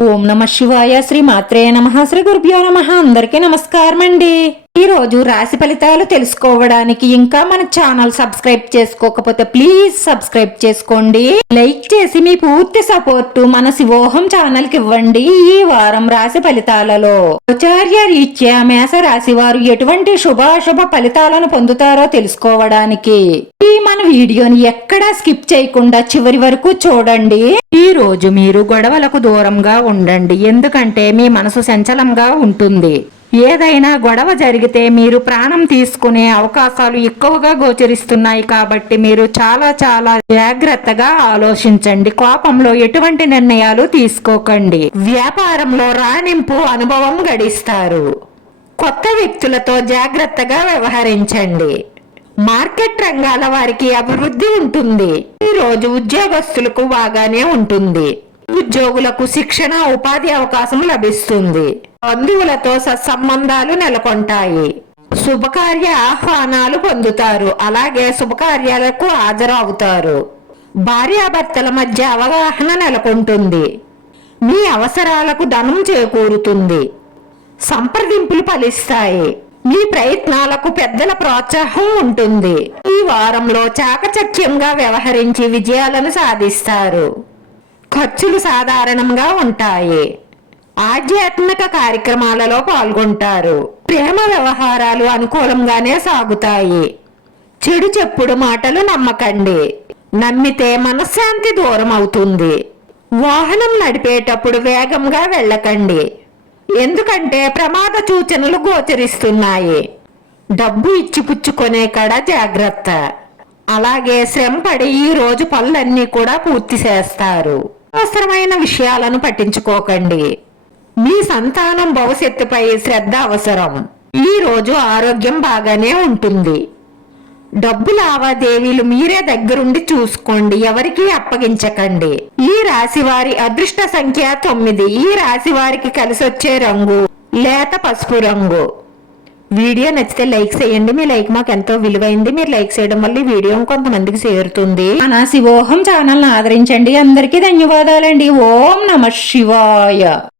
ఓం నమ శివాయ. శ్రీ మాత్రే నమః. శ్రీ గురుభ్యో నమః. అందరికీ నమస్కారం అండి. ఈ రోజు రాశి ఫలితాలు తెలుసుకోవడానికి ఇంకా మన ఛానల్ సబ్స్క్రైబ్ చేసుకోకపోతే ప్లీజ్ సబ్స్క్రైబ్ చేసుకోండి. లైక్ చేసి మీ పూర్తి సపోర్టు మన శివోహం ఛానల్ కి ఇవ్వండి. ఈ వారం రాశి ఫలితాలలో ఆచార్య రీత్యా మేష రాశి వారు ఎటువంటి శుభాశుభ ఫలితాలను పొందుతారో తెలుసుకోవడానికి ఈ మన వీడియోని ఎక్కడా స్కిప్ చేయకుండా చివరి వరకు చూడండి. ఈ రోజు మీరు గొడవలకు దూరంగా ఉండండి, ఎందుకంటే మీ మనసు సంచలంగా ఉంటుంది. ఏదైనా గొడవ జరిగితే మీరు ప్రాణం తీసుకునే అవకాశాలు ఎక్కువగా గోచరిస్తున్నాయి కాబట్టి మీరు చాలా జాగ్రత్తగా ఆలోచించండి. కోపంలో ఎటువంటి నిర్ణయాలు తీసుకోకండి. వ్యాపారంలో రాణింపు అనుభవం గడిస్తారు. కొత్త వ్యక్తులతో జాగ్రత్తగా వ్యవహరించండి. మార్కెట్ రంగాల వారికి అభివృద్ధి ఉంటుంది. ఈ రోజు ఉద్యోగస్తులకు బాగానే ఉంటుంది. ఉద్యోగులకు శిక్షణ ఉపాధి అవకాశం లభిస్తుంది. బంధువులతో సత్సంబంధాలు నెలకొంటాయి. శుభకార్య ఆహ్వానాలు పొందుతారు. అలాగే శుభకార్యాలకు హాజరు అవుతారు. భార్యాభర్తల మధ్య అవగాహన నెలకొంటుంది. మీ అవసరాలకు ధనం చేకూరుతుంది. సంప్రదింపులు ఫలిస్తాయి. మీ ప్రయత్నాలకు పెద్దల ప్రోత్సాహం ఉంటుంది. ఈ వారంలో చాకచక్యంగా వ్యవహరించి విజయాలను సాధిస్తారు. ఖర్చులు సాధారణంగా ఉంటాయి. ఆధ్యాత్మిక కార్యక్రమాలలో పాల్గొంటారు. ప్రేమ వ్యవహారాలు అనుకూలంగానే సాగుతాయి. చెడు చెప్పుడు మాటలు నమ్మకండి. నమ్మితే మనశ్శాంతి దూరం అవుతుంది. వాహనం నడిపేటప్పుడు వేగంగా వెళ్ళకండి, ఎందుకంటే ప్రమాద సూచనలు గోచరిస్తున్నాయి. డబ్బు ఇచ్చిపుచ్చుకునే కడ జాగ్రత్త. అలాగే శ్రమపడి ఈ రోజు పనులన్నీ కూడా పూర్తి చేస్తారు. అవసరమైన విషయాలను పట్టించుకోకండి. మీ సంతానం భవిష్యత్తుపై శ్రద్ధ అవసరం. ఈ రోజు ఆరోగ్యం బాగానే ఉంటుంది. డబ్బు లావాదేవీలు మీరే దగ్గరుండి చూసుకోండి, ఎవరికి అప్పగించకండి. ఈ రాశి వారి అదృష్ట సంఖ్య 9. ఈ రాశి వారికి కలిసొచ్చే రంగు లేత పసుపు రంగు. వీడియో నచ్చితే లైక్ చేయండి. మీ లైక్ మాకు ఎంతో విలువైంది. మీరు లైక్ చేయడం వల్ల ఈ వీడియో కొంతమందికి చేరుతుంది. మన శివోహం ఛానల్ ఆదరించండి. అందరికీ ధన్యవాదాలండి. ఓం నమ శివాయ.